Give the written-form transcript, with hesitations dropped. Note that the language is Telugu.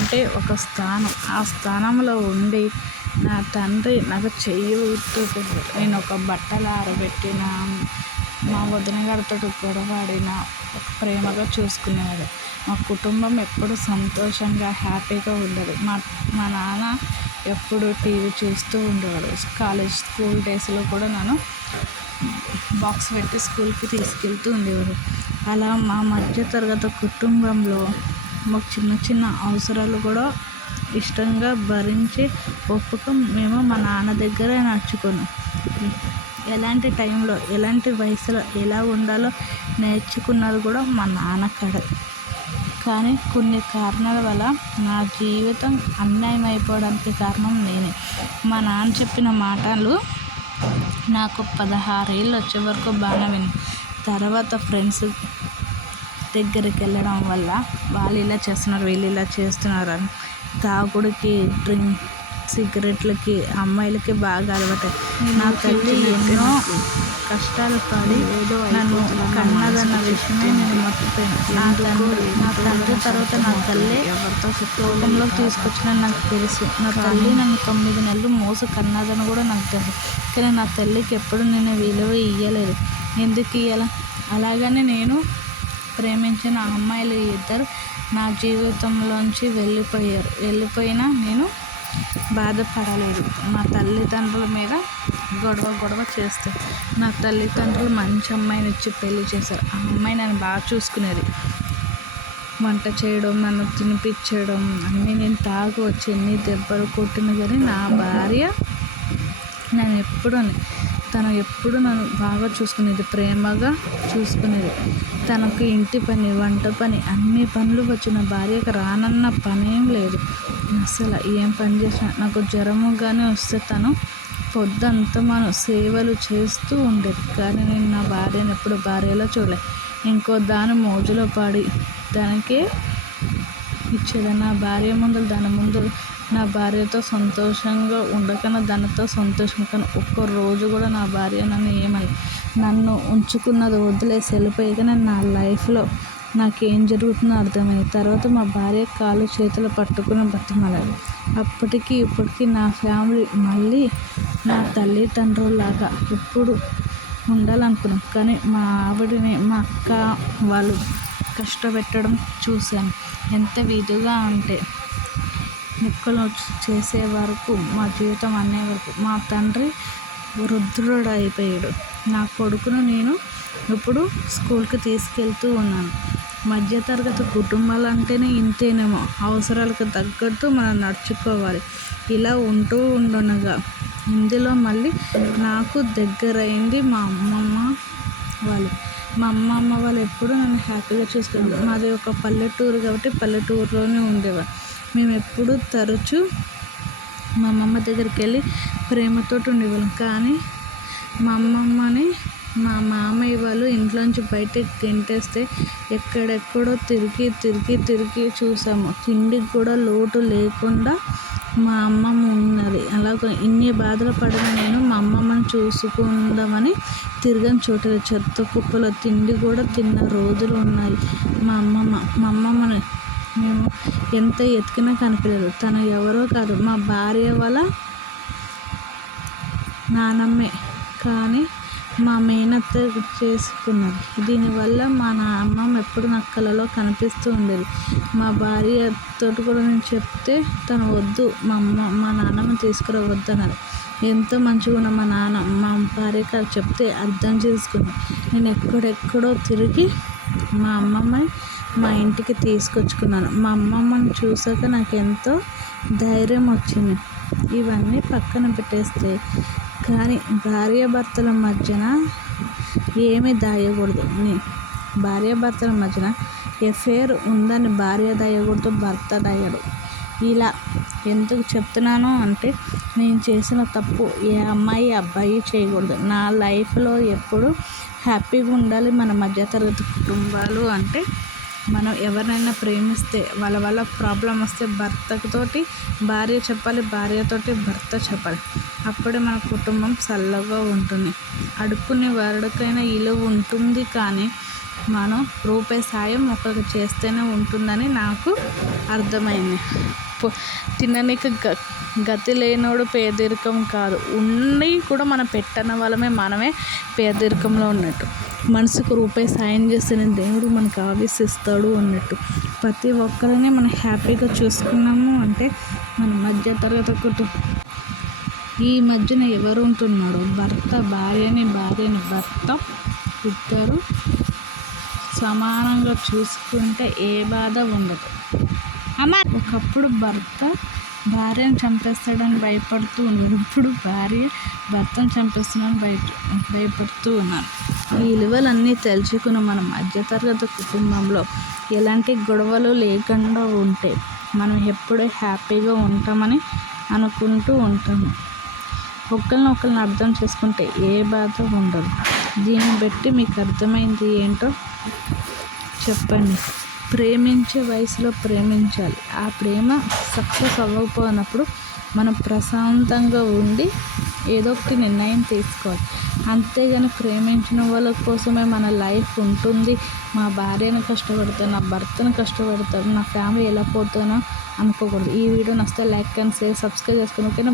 అంటే ఒక స్థానం, ఆ స్థానంలో ఉండి నా తండ్రి నాకు చెయ్యి ఊపుతుండే. నేను ఒక బట్టలు ఆరబెట్టిన, మా వదిన గారితో గొడవాడిన ఒక ప్రేమగా చూసుకునేవాడు. మా కుటుంబం ఎప్పుడు సంతోషంగా హ్యాపీగా ఉండేది. మా మా నాన్న ఎప్పుడు టీవీ చూస్తూ ఉండేవాడు. స్కూల్ డేస్లో కూడా నన్ను బాక్స్ పెట్టి స్కూల్కి తీసుకెళ్తూ ఉండేవారు. అలా మా మధ్య తరగతి కుటుంబంలో మాకు చిన్న చిన్న అవసరాలు కూడా ఇష్టంగా భరించి ఒప్పుకం మేము మా నాన్న దగ్గరే నడుచుకున్నాం. ఎలాంటి టైంలో ఎలాంటి వయసులో ఎలా ఉండాలో నేర్చుకున్నది కూడా మా నాన్న కాడ. కానీ కొన్ని కారణాల వల్ల నా జీవితం అన్యాయం అయిపోవడానికి కారణం నేనే. మా నాన్న చెప్పిన మాటలు నాకు 16 ఏళ్ళు వచ్చే వరకు బాగానే విన్నాను. తర్వాత ఫ్రెండ్స్ దగ్గరికి వెళ్ళడం వల్ల వాళ్ళు ఇలా చేస్తున్నారు, వీళ్ళు ఇలా చేస్తున్నారని తాగుడికి, సిగరెట్లకి, అమ్మాయిలకి బాగా అలవాటు. నా తల్లి ఎన్నో కష్టాలు పడి నన్ను కన్నదన్న విషయమే నేను మర్చిపోయాను. నా తండ్రి తర్వాత నా తల్లి లోకంలోకి తీసుకొచ్చిన నాకు తెలుసు. నా తల్లి నన్ను 9 నెలలు మోసు కన్నదని కూడా నాకు తెలుసు. కానీ నా తల్లికి ఎప్పుడు నేను విలువ ఇవ్వలేదు. ఎందుకు ఇవ్వాల? అలాగని నేను ప్రేమించిన అమ్మాయిలు ఇద్దరు నా జీవితంలోంచి వెళ్ళిపోయినా నేను బాధపడలేదు. మా తల్లిదండ్రుల మీద గొడవ చేస్తే నా తల్లిదండ్రులు మంచి అమ్మాయిని ఇచ్చి పెళ్లి చేశారు. ఆ అమ్మాయి నన్ను బాగా చూసుకునేది. వంట చేయడం, నన్ను తినిపించడం అన్నీ. నేను వచ్చి ఎన్ని దెబ్బలు కొట్టిన కానీ నా భార్య తను ఎప్పుడు నన్ను బాగా చూసుకునేది, ప్రేమగా చూసుకునేది. తనకు ఇంటి పని, వంట పని, అన్ని పనులు వచ్చిన భార్యకు రానన్న పనేం లేదు. అసలు ఏం పని చేసినా నాకు జ్వరము కానీ వస్తే తను పొద్దంతా మనం సేవలు చేస్తూ ఉండేది. కానీ నేను నా భార్యను ఎప్పుడు భార్యలో చూడలేదు. ఇంకో దాని మోజులో పడి దానికే ఇచ్చేది. నా భార్య ముందు దాని ముందు నా భార్యతో సంతోషంగా ఉండకన్నా దానితో సంతోషం. కానీ ఒక్కరోజు కూడా నా భార్య నన్ను ఉంచుకున్నది వదిలేసి వెళ్ళిపోయి నా లైఫ్లో నాకేం జరుగుతుందో అర్థమైంది. తర్వాత మా భార్య కాళ్ళు చేతులు పట్టుకుని బతిమలాడు. అప్పటికి ఇప్పటికీ నా ఫ్యామిలీ మళ్ళీ నా తల్లిదండ్రులాగా ఎప్పుడు ఉండాలనుకున్నాం. కానీ మా ఆవిడని, మా అక్క వాళ్ళు కష్టపెట్టడం చూశాను. ఎంత విధిగా అంటే ముక్కలు చేసే వరకు మా జీవితం అనే వరకు. మా తండ్రి వృద్ధుడు అయిపోయాడు. నా కొడుకును నేను ఇప్పుడు స్కూల్కి తీసుకెళ్తూ ఉన్నాను. మధ్యతరగతి కుటుంబాలు అంటేనే ఇంతేనేమో, అవసరాలకు తగ్గట్టు మనం నడుచుకోవాలి. ఇలా ఉండగా ఇందులో మళ్ళీ నాకు దగ్గరైంది మా అమ్మమ్మ వాళ్ళు. మా అమ్మమ్మ వాళ్ళు ఎప్పుడు నన్ను హ్యాపీగా చూసుకున్నారు. మాది ఒక పల్లెటూరు కాబట్టి పల్లెటూరులోనే ఉండేవారు. మేము ఎప్పుడు తరచూ మా అమ్మమ్మ దగ్గరికి వెళ్ళి ప్రేమతోటి ఉండేవాళ్ళం. కానీ మా అమ్మమ్మని మా మామయ్య వాళ్ళు ఇంట్లోంచి బయటకు గెంటేస్తే ఎక్కడెక్కడో తిరిగి చూసాము. తిండికి కూడా లోటు లేకుండా మా అమ్మమ్మ ఉన్నది. అలాగే ఇన్ని బాధలు పడిన నేను మా అమ్మమ్మని చూసుకుందామని తిరగని చోటు చెత్త కుప్పలో తిండి కూడా తిన్న రోజులు ఉన్నాయి. మా అమ్మమ్మని మేము ఎంత ఎతికినా కనిపించలేదు. తను ఎవరో కాదు, మా భార్య వాళ్ళ నానమ్మే. కానీ మా మేనత్త చేసుకున్నది. దీనివల్ల మా అమ్మమ్మ ఎప్పుడు నా కలలో కనిపిస్తూ ఉండేది. మా భార్యతో కూడా నేను చెప్తే తను వద్దు, మా నాన్నమ్మ తీసుకురావద్దన్నారు. ఎంతో మంచిగా ఉన్న మా భార్య గారు చెప్తే అర్థం చేసుకున్నాను. నేను ఎక్కడెక్కడో తిరిగి మా అమ్మమ్మని మా ఇంటికి తీసుకొచ్చుకున్నాను. మా అమ్మమ్మని చూసాక నాకు ఎంతో ధైర్యం వచ్చింది. ఇవన్నీ పక్కన పెట్టేస్తే కానీ భార్యాభర్తల మధ్యన ఏమీ దాయకూడదు. భార్యాభర్తల మధ్యన ఎఫ్ఐఆర్ ఉందని భార్య దాయకూడదు, భర్త దాయడు. ఇలా ఎందుకు చెప్తున్నాను అంటే నేను చేసిన తప్పు ఏ అమ్మాయి అబ్బాయి చేయకూడదు. నా లైఫ్లో ఎప్పుడు హ్యాపీగా ఉండాలి. మన మధ్యతరగతి కుటుంబాలు అంటే మనం ఎవరినైనా ప్రేమిస్తే వాళ్ళ ప్రాబ్లం వస్తే భర్తతోటి భార్య చెప్పాలి, భార్యతోటి భర్త చెప్పాలి. అప్పుడే మన కుటుంబం చల్లగా ఉంటుంది. అడుక్కునే వాడికైనా విలువ ఉంటుంది. కానీ మనం రూపాయి సాయం ఒకరికి చేస్తేనే ఉంటుందని నాకు అర్థమైంది. తిననీకి గతి లేనోడు పేదరికం కాదు, ఉండి కూడా మనం పెట్టని వాళ్ళమే మనమే పేదరికంలో ఉన్నట్టు. మనసుకు రూపాయి సాయం చేస్తేనే దేవుడు మనకు ఆశీస్సిస్తాడు అన్నట్టు. ప్రతి ఒక్కరిని మనం హ్యాపీగా చూసుకున్నాము అంటే మన మధ్యతరగతి కుటుంబం. ఈ మధ్యన ఎవరు ఉంటున్నాడు? భార్యని భర్త ఇద్దరు సమానంగా చూసుకుంటే ఏ బాధ ఉండదు. ఒకప్పుడు భర్త భార్యను చంపేస్తాడని భయపడుతూ ఉన్నాడు, ఇప్పుడు భార్య భర్తను చంపేస్తున్నాడని భయపడుతూ ఉన్నారు. ఈ విలువలన్నీ తెలుసుకుని మన మధ్యతరగతి కుటుంబంలో ఎలాంటి గొడవలు లేకుండా ఉంటే మనం ఎప్పుడూ హ్యాపీగా ఉంటామని అనుకుంటూ ఉంటాము. ఒకరిని అర్థం చేసుకుంటే ఏ బాధ ఉండదు. దీన్ని బట్టి మీకు అర్థమైంది ఏంటో చెప్పండి. ప్రేమించే వయసులో ప్రేమించాలి. ఆ ప్రేమ సక్సెస్ అవ్వకపోయినప్పుడు మనం ప్రశాంతంగా ఉండి ఏదో ఒకటి నిర్ణయం తీసుకోవాలి. అంతేగాని ప్రేమించిన వాళ్ళ కోసమే మన లైఫ్ ఉంటుంది, మా భార్యను కష్టపడతాను, నా భర్తను కష్టపడతాను, నా ఫ్యామిలీ ఎలా పోతానో అనుకోకూడదు. ఈ వీడియో నచ్చితే లైక్ అండ్ షేర్, సబ్స్క్రైబ్ చేసుకుని ఓకేనా.